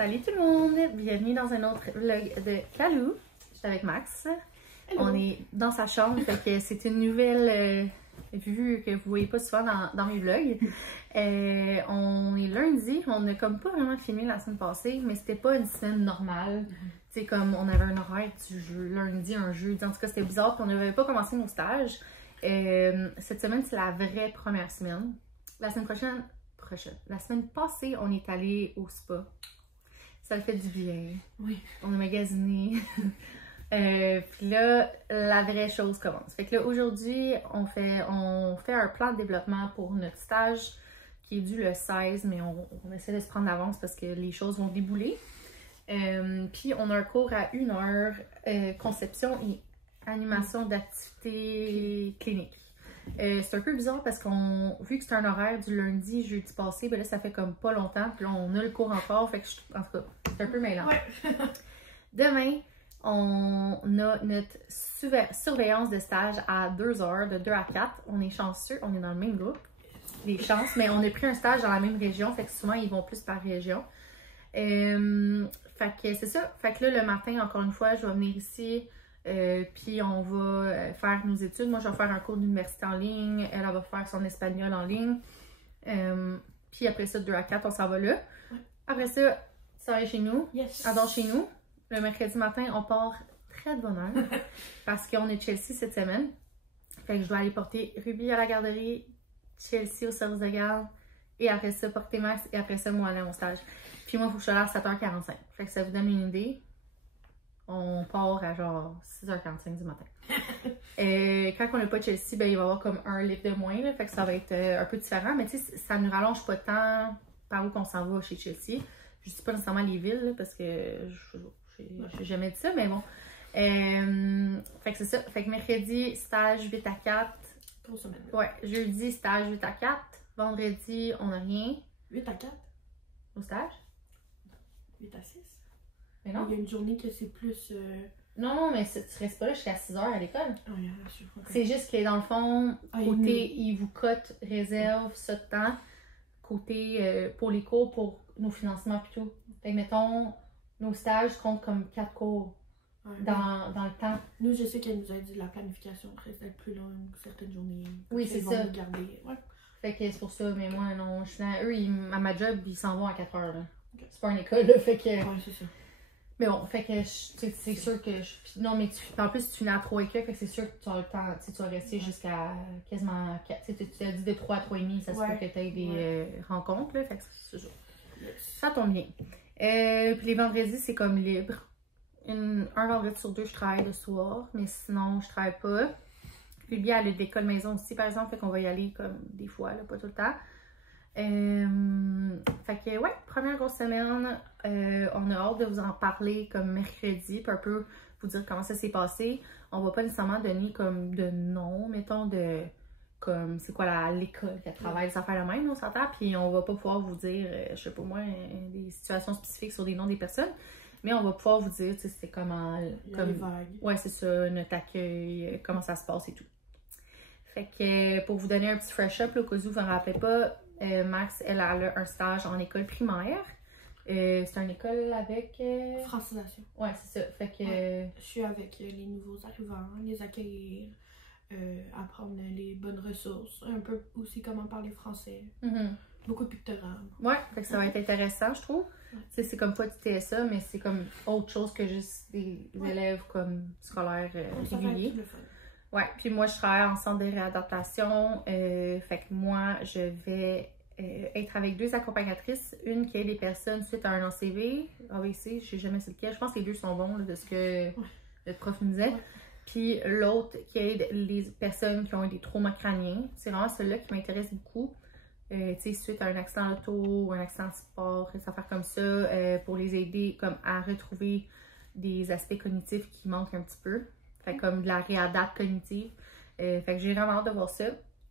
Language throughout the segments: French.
Salut tout le monde! Bienvenue dans un autre vlog de Kalou. Je suis avec Max. Hello. On est dans sa chambre, fait que c'est une nouvelle vue que vous voyez pas souvent dans mes vlogs. On est lundi, on n'a comme pas vraiment filmé la semaine passée, mais c'était pas une semaine normale. Tu sais, comme on avait un horaire du lundi, un jeudi, en tout cas c'était bizarre, puis on n'avait pas commencé nos stages. Cette semaine, c'est la vraie première semaine. La semaine la semaine passée, on est allé au spa. Ça le fait du bien. Oui. On a magasiné. Puis là, la vraie chose commence. Fait que là, aujourd'hui, on fait un plan de développement pour notre stage qui est dû le 16, mais on essaie de se prendre d'avance parce que les choses vont débouler. Puis on a un cours à 1 heure, conception et animation d'activités cliniques. C'est un peu bizarre parce vu que c'est un horaire du lundi, jeudi passé, ben là ça fait comme pas longtemps, puis là on a le cours encore, fait que en tout cas, c'est un peu mêlant. Ouais. Demain, on a notre surveillance de stage à 2 heures, de 2 à 4. On est chanceux, on est dans le même groupe, les chances, mais on a pris un stage dans la même région, fait que souvent ils vont plus par région. Fait que c'est ça, fait que là le matin, encore une fois, je vais venir ici. Puis on va faire nos études. Moi, je vais faire un cours d'université en ligne. Elle va faire son espagnol en ligne. Puis après ça, de 2 à 4, on s'en va là. Ouais. Après ça, ça va chez nous. Yes. Adore chez nous. Le mercredi matin, on part très de bonne heure parce qu'on est Chelsea cette semaine. Fait que je dois aller porter Ruby à la garderie, Chelsea au service de garde. Et après ça, porter Max. Et après ça, moi, aller à mon stage. Puis moi, il faut que je sois là à 7h45. Fait que ça vous donne une idée. On part à genre 6h45 du matin. Quand on n'a pas de Chelsea, ben, il va y avoir comme un livre de moins, là, fait que ça va être un peu différent. Mais tu sais, ça ne nous rallonge pas tant par où qu'on s'en va chez Chelsea. Je ne dis pas nécessairement les villes, là, parce que j'ai jamais dit ça, mais bon. Fait que c'est ça. Fait que mercredi, stage 8 à 4. Grosse semaine. Ouais, jeudi, stage 8 à 4. Vendredi, on n'a rien. 8 à 4? Au stage? 8 à 6? Mais non. Il y a une journée que c'est plus... Non, mais tu restes pas là jusqu'à 6h à l'école. Ah, bien sûr. Okay. C'est juste que dans le fond, côté, ils vous cotent, réserve ça de temps. Côté pour les cours, pour nos financements plutôt. Fait que mettons, nos stages comptent comme 4 cours dans le temps. Nous, je sais qu'elle nous a dit la planification risque d'être plus longue certaines journées. Oui, c'est ça. Garder. Ouais. Fait que c'est pour ça, mais moi, non. Je suis dans, eux, à ma job, ils s'en vont à 4 heures. Okay. C'est pas une école, là, fait que... Ouais, c'est ça. Mais bon, fait que c'est sûr que... non, mais en plus, tu finis à 3 et quelques, fait que c'est sûr que tu as le temps, tu vas rester jusqu'à quasiment 4. Tu as dit de 3 à 3,5, ça se peut que tu aies des rencontres, là, fait que c'est sûr. Ça tombe bien. Puis les vendredis, c'est comme libre. Un vendredi sur 2, je travaille le soir, mais sinon, je travaille pas. Ruby, elle a de l'école maison aussi, par exemple, fait qu'on va y aller comme des fois, là, pas tout le temps. Fait que ouais, première grosse semaine, on a hâte de vous en parler comme mercredi, puis un peu vous dire comment ça s'est passé. On va pas nécessairement donner comme de nom, mettons, de comme c'est quoi l'école qu'elle travaille, ça fait la même, on s'entend, puis on va pas pouvoir vous dire, je sais pas moi, des situations spécifiques sur les noms des personnes, mais on va pouvoir vous dire, tu sais, c'est comment, comme, ouais, c'est ça, notre accueil, comment ça se passe et tout. Fait que pour vous donner un petit fresh up, là, au cas où vous ne vous rappelez pas, Max, elle a un stage en école primaire. C'est une école avec... Francisation. Ouais, c'est ça. Fait que... Je suis avec les nouveaux arrivants, les accueillir, apprendre les bonnes ressources, un peu aussi comment parler français. Beaucoup de pictogrammes. Ouais, fait que ça va être intéressant, je trouve. Tu sais, c'est comme pas du TSA, mais c'est comme autre chose que juste des élèves comme scolaires réguliers. Ouais, puis moi je travaille en centre de réadaptation, fait que moi je vais être avec 2 accompagnatrices, une qui aide les personnes suite à un ACV, AVC, je sais jamais c'est lequel, je pense que les 2 sont bons là, de ce que le prof nous disait, puis l'autre qui aide les personnes qui ont eu des traumas crâniens, c'est vraiment celle-là qui m'intéresse beaucoup, tu sais, suite à un accident auto ou un accident de sport, des affaires comme ça, pour les aider comme à retrouver des aspects cognitifs qui manquent un petit peu. Fait comme de la réadapte cognitive. Fait que j'ai vraiment hâte de voir ça.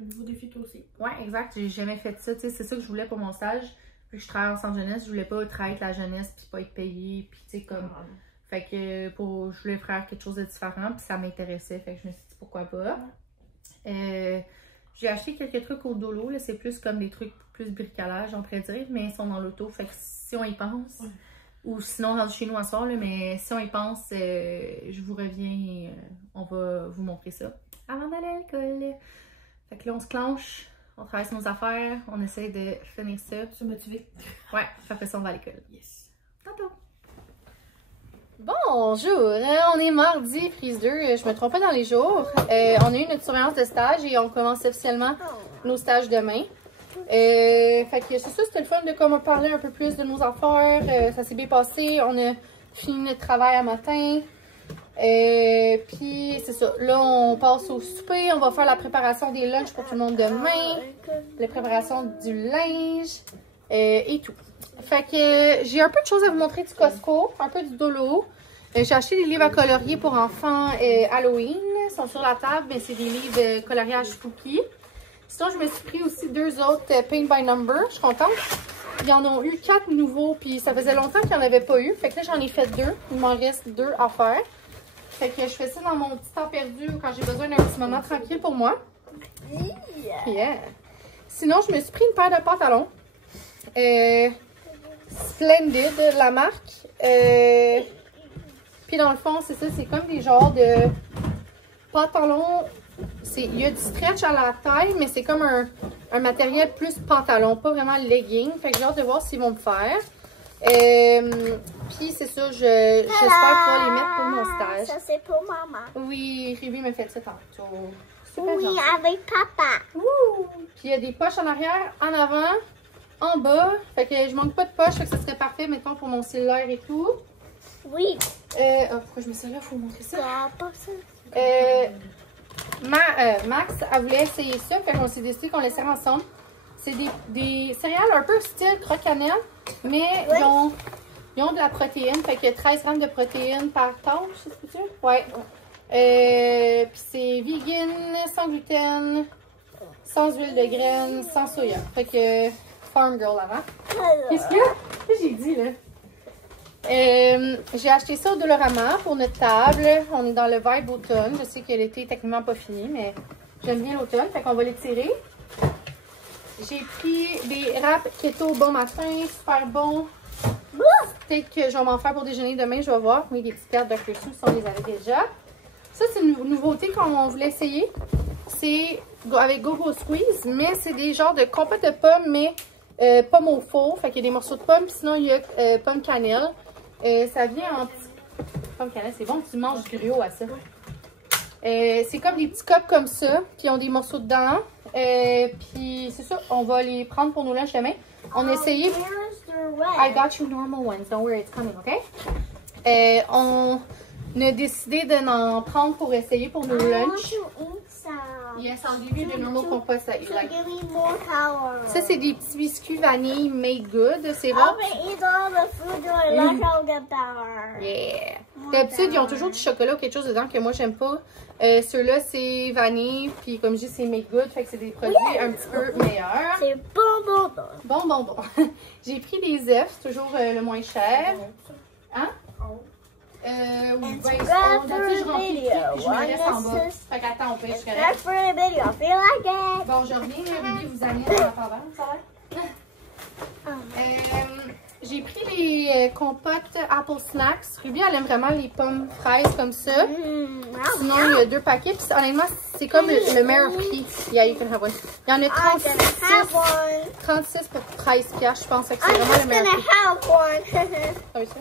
Un nouveau défi toi aussi. Ouais, exact. J'ai jamais fait ça. Tu sais, c'est ça que je voulais pour mon stage. Vu que je travaille en centre jeunesse, je voulais pas travailler avec la jeunesse puis pas être payée. Puis tu sais, comme. Fait que je voulais faire quelque chose de différent. Puis ça m'intéressait. Fait que je me suis dit pourquoi pas. J'ai acheté quelques trucs au dolo. C'est plus comme des trucs plus bricolage, on pourrait dire. Mais ils sont dans l'auto. Fait que si on y pense. ou sinon rendu chez nous un soir, là, mais si on y pense, je vous reviens et on va vous montrer ça avant d'aller à l'école. Fait que là, on se clenche, on travaille sur nos affaires, on essaie de finir ça. Se motiver. Ouais, après ça, on va à l'école. Yes. Tantôt. Bonjour, on est mardi, prise 2, je me trompe pas dans les jours. On a eu notre surveillance de stage et on commence officiellement nos stages demain. Fait que c'est ça, c'était le fun de comme parler un peu plus de nos affaires. Ça s'est bien passé, on a fini notre travail à matin. Puis c'est ça, là on passe au souper, on va faire la préparation des lunchs pour tout le monde demain, la préparation du linge et tout. Fait que j'ai un peu de choses à vous montrer du Costco, un peu du Dolo. J'ai acheté des livres à colorier pour enfants Halloween, ils sont sur la table, mais c'est des livres coloriage spooky. Sinon, je me suis pris aussi 2 autres Paint by Number, je suis contente. Il y en a eu 4 nouveaux, puis ça faisait longtemps qu'il n'y en avait pas eu. Fait que là, j'en ai fait 2, il m'en reste 2 à faire. Fait que je fais ça dans mon petit temps perdu quand j'ai besoin d'un petit moment tranquille pour moi. Yeah. Sinon, je me suis pris une paire de pantalons. Splendid, la marque. Puis dans le fond, c'est ça, c'est comme des genres de pantalons. Il y a du stretch à la taille, mais c'est comme un matériel plus pantalon, pas vraiment legging. Fait que j'ai hâte de voir s'ils vont me faire. Puis c'est ça, j'espère pouvoir les mettre pour mon stage. Ça c'est pour maman. Oui, Ruby me fait ça tantôt. Oui, gentil. Avec papa. Wouh! Puis il y a des poches en arrière, en avant, en bas. Fait que je manque pas de poches, fait que ça serait parfait, mettons, pour mon cellulaire et tout. Oui. Pourquoi je me suis là? Faut vous montrer ça. Max, elle voulait essayer ça, fait qu'on s'est décidé qu'on laisserait ensemble. C'est des céréales un peu style croque-cannelle, mais ils ont de la protéine, fait que 13 grammes de protéines par tâche, c'est ce que tu veux? Ouais. Puis c'est vegan, sans gluten, sans huile de graines, sans soya. Fait que farm girl avant. Qu'est-ce que j'ai dit là? J'ai acheté ça au Dolorama pour notre table. On est dans le vibe automne. Je sais que l'été est techniquement pas fini, mais j'aime bien l'automne. Fait qu'on va l'étirer. J'ai pris des wraps keto bon matin, super bon. Peut-être que je vais m'en faire pour déjeuner demain, je vais voir. Oui, des petites cartes de Sous, on les avait déjà. Ça, c'est une nouveauté qu'on voulait essayer. C'est avec Go-Go Squeeze, mais c'est des genres de compote de pommes, mais pommes au four. Fait qu'il y a des morceaux de pommes, puis sinon il y a pommes cannelle. Ça vient en petit... Pomme cannelle, c'est bon, tu manges du gruau à ça. C'est comme des petits copes comme ça, puis ils ont des morceaux dedans. Puis c'est ça, on va les prendre pour nos lunchs demain. On a essayé... I got you normal ones, don't worry, it's coming, okay? On a décidé d'en prendre pour essayer pour nos lunchs. Yes, I'll give you the normal compost that you like. Ça, c'est des petits biscuits vanille made good. C'est bon. Yeah. D'habitude, ils ont toujours du chocolat ou quelque chose dedans que moi, j'aime pas. Ceux-là, c'est vanille. Puis, comme je dis, c'est made good. Fait que c'est des produits un petit peu meilleurs. C'est bon. J'ai pris des œufs. C'est toujours le moins cher. Hein? Je remplis tout, puis je me laisse en bas. Fait qu'attends, on peut jusqu'à là. Bon, je reviens, Ruby vous amène en attendant, ça va? J'ai pris les compotes Apple Snacks. Ruby, elle aime vraiment les pommes fraises comme ça. Sinon, il y a 2 paquets. Puis honnêtement, c'est comme le meilleur prix. Yeah, you can have one. Il y en a 36 pour 13 piastres, je pense. Que c'est vraiment le meilleur prix. Ah oui, ça?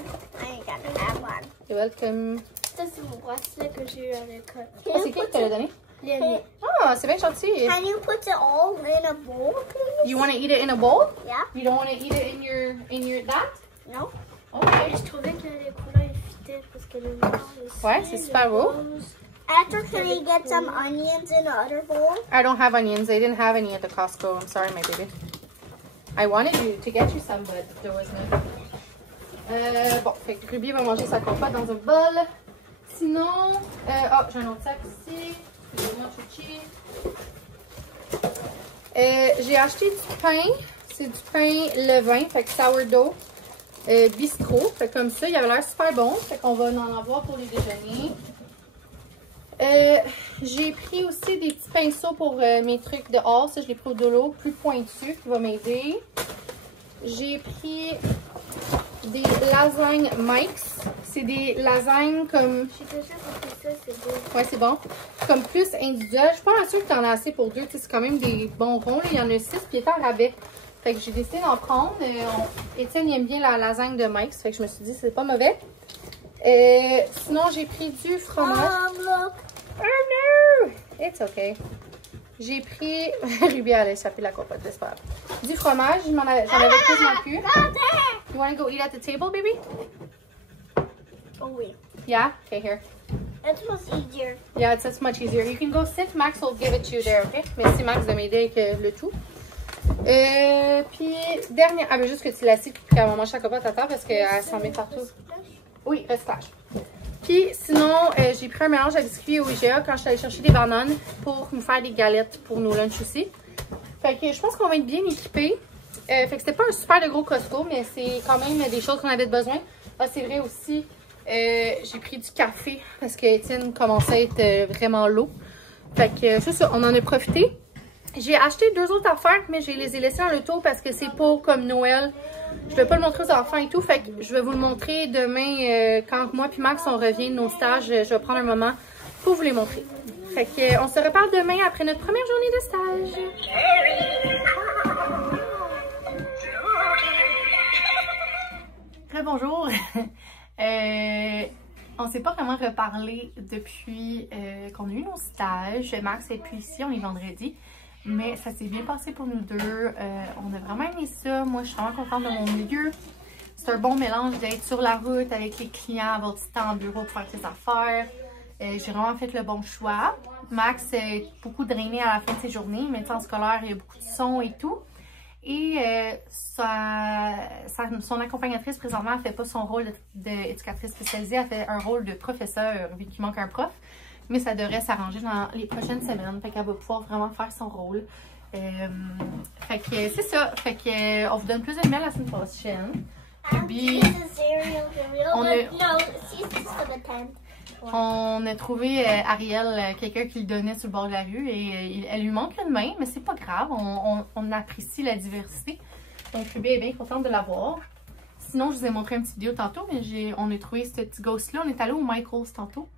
You're welcome. Ça, c'est mon bracelet que j'ai eu à l'école. Ah, c'est qui te l'a donné? Lenny. Ah, c'est bien gentil. Can you put it all in a bowl, please? You want to eat it in a bowl? Yeah. You don't want to eat it in your that? No. Okay. Je trouvais que les couleurs fitaient parce que le noir ici. Ouais, c'est super beau. After, can we get some onions in the other bowl? I don't have onions. They didn't have any at the Costco. I'm sorry, my baby. I wanted to get you some, but there was none. Bon, fait que Ruby va manger sa compote dans un bol. Sinon, j'ai un autre sac ici. J'ai acheté du pain. C'est du pain levain, fait que sourdough. Bistrot, fait comme ça. Il avait l'air super bon. Fait qu'on va en avoir pour les déjeuners. J'ai pris aussi des petits pinceaux pour mes trucs dehors. Ça, je l'ai pris au Dolo, plus pointu, qui va m'aider. J'ai pris des lasagnes Mike's. C'est des lasagnes comme... Je suis pas sûre parce que ça, c'est bon. Ouais, c'est bon. Comme plus individuel. Je suis pas sûre que t'en as assez pour deux. C'est quand même des bons ronds. Là. Il y en a 6 puis il est en rabais. Fait que j'ai décidé d'en prendre. Étienne aime bien la lasagne de Mike's. Fait que je me suis dit c'est pas mauvais. Sinon, j'ai pris du fromage. Oh no! It's okay. J'ai pris... Ruby elle a échappé la compote, c'est pas grave. Du fromage, j'en avais quasiment plus. You want to go eat at the table, baby? Oh oui. Yeah? Okay, here. That's much easier. Yeah, it's much easier. You can go sit. Max will give it to you there, okay? Merci Max de m'aider avec le tout. Puis, dernière... Ah, ben juste que tu l'assises puis qu'elle va manger la compote à terre parce qu'elle s'en met partout. Oui, recyclage. Puis sinon, j'ai pris un mélange à biscuits au IGA quand je suis allée chercher des bananes pour me faire des galettes pour nos lunchs aussi. Fait que je pense qu'on va être bien équipés. Fait que c'était pas un super de gros Costco, mais c'est quand même des choses qu'on avait besoin. Ah, c'est vrai aussi, j'ai pris du café parce que Étienne commençait à être vraiment lourd. Fait que c'est ça, on en a profité. J'ai acheté 2 autres affaires, mais je les ai laissées dans le tour parce que c'est pas comme Noël. Je vais pas le montrer aux enfants et tout, fait que je vais vous le montrer demain quand moi puis Max on revient de nos stages. Je vais prendre un moment pour vous les montrer. Fait que on se reparle demain après notre première journée de stage. Bonjour. On s'est pas vraiment reparlé depuis qu'on a eu nos stages. Max est plus ici, on est vendredi. Mais ça s'est bien passé pour nous deux. On a vraiment aimé ça. Moi, je suis vraiment contente de mon milieu. C'est un bon mélange d'être sur la route avec les clients, avoir du temps en bureau pour faire ses affaires. J'ai vraiment fait le bon choix. Max est beaucoup drainé à la fin de ses journées, mais en scolaire, il y a beaucoup de sons et tout. Et son accompagnatrice, présentement, elle ne fait pas son rôle d'éducatrice spécialisée. Elle fait un rôle de professeur, vu qu'il manque un prof. Mais ça devrait s'arranger dans les prochaines semaines. Fait qu'elle va pouvoir vraiment faire son rôle. Fait que c'est ça. Fait que on vous donne plus de nouvelles la semaine prochaine. Puis, on a trouvé Ariel, quelqu'un qui le donnait sur le bord de la rue. Et elle lui manque une main, mais c'est pas grave. On apprécie la diversité. Donc Ruby est bien contente de l'avoir. Sinon, je vous ai montré une petite vidéo tantôt, mais on a trouvé ce petit ghost-là. On est allé au Michael's tantôt.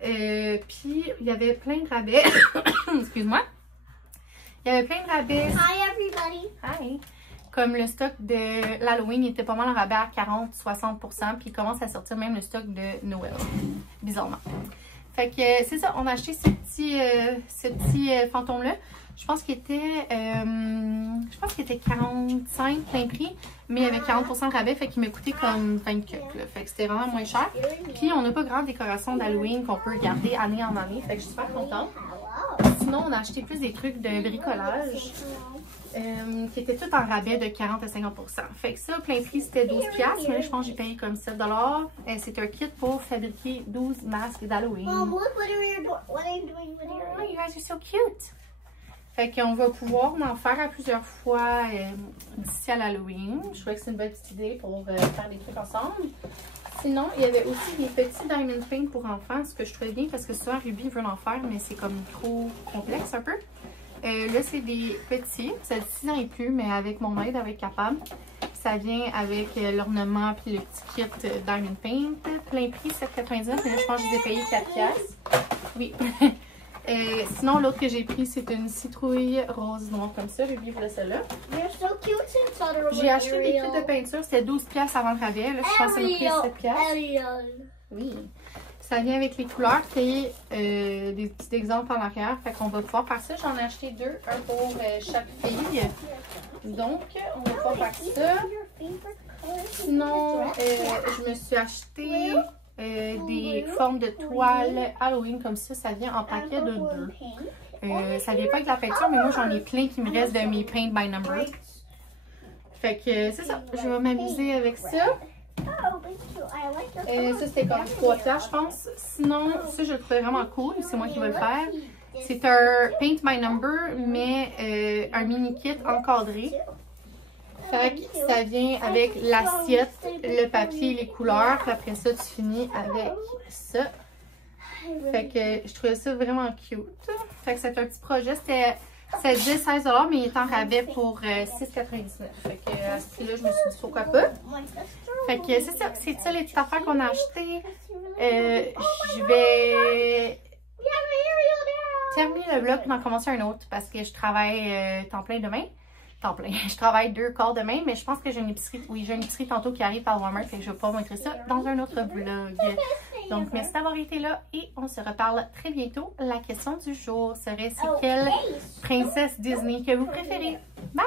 Puis, il y avait plein de rabais. Excuse-moi. Il y avait plein de rabais. Hi, everybody. Hi. Comme le stock de l'Halloween, il était pas mal en rabais à 40-60%. Puis, il commence à sortir même le stock de Noël. Bizarrement. Fait que c'est ça. On a acheté ce petit fantôme-là. Je pense qu'il était 45 plein prix, mais il y avait 40% de rabais, fait qu'il m'a coûté comme 20 cups. Fait que c'était vraiment moins cher. Puis on n'a pas grande décoration d'Halloween qu'on peut garder année en année, fait que je suis super contente. Sinon, on a acheté plus des trucs de bricolage qui étaient tout en rabais de 40 à 50%. Fait que ça, plein prix, c'était 12$, mais là, je pense que j'ai payé comme 7$. C'est un kit pour fabriquer 12 masques d'Halloween. Mom, look what I'm doing with your Oh, you guys are so cute! Fait qu'on va pouvoir en faire à plusieurs fois d'ici à l'Halloween. Je trouvais que c'est une bonne petite idée pour faire des trucs ensemble. Sinon, il y avait aussi des petits diamond paint pour enfants, ce que je trouvais bien parce que souvent Ruby veut en faire, mais c'est comme trop complexe un peu. Là, c'est des petits, c'est 6 ans et plus, mais avec mon aide, avec capable. Ça vient avec l'ornement puis le petit kit diamond paint. Plein prix, 7,99$, mais là, je pense que je les ai payés 4$. Oui. Sinon, l'autre que j'ai pris, c'est une citrouille rose noire comme ça. Ruby voulait celle-là. J'ai acheté des kits de peinture. C'était 12$ avant le rabais. Là, je pense que ça m'a pris 7$. Oui. Ça vient avec les couleurs et des petits exemples en arrière. Fait qu'on va pouvoir faire ça. J'en ai acheté 2, un pour chaque fille. Donc, on va pouvoir faire ça. Sinon, je me suis acheté des formes de toiles Halloween comme ça. Ça vient en paquet de 2. Ça vient pas avec la peinture, mais moi j'en ai plein qui me restent de mes Paint by Number. Fait que c'est ça. Je vais m'amuser avec ça. Ça c'était comme 3$, je pense. Sinon, ça je le trouvais vraiment cool. C'est moi qui vais le faire. C'est un Paint by Number, mais un mini kit encadré. Fait que ça vient avec l'assiette, le papier, les couleurs. Puis après ça, tu finis avec ça. Fait que je trouvais ça vraiment cute. Fait que c'est un petit projet. C'était Ça disait 16$, mais il est en rabais pour 6,99$. Fait que à ce prix-là, je me suis dit pourquoi pas. Fait que c'est ça. C'est ça les petites affaires qu'on a achetées. Je vais terminer le vlog et en commencer un autre parce que je travaille temps plein demain. Temps plein. Je travaille 2 quarts demain, mais je pense que j'ai une épicerie. Oui, j'ai une épicerie tantôt qui arrive par Walmart, fait que je vais pas vous montrer ça dans un autre vlog. Donc, merci d'avoir été là et on se reparle très bientôt. La question du jour serait c'est quelle princesse Disney que vous préférez? Bye!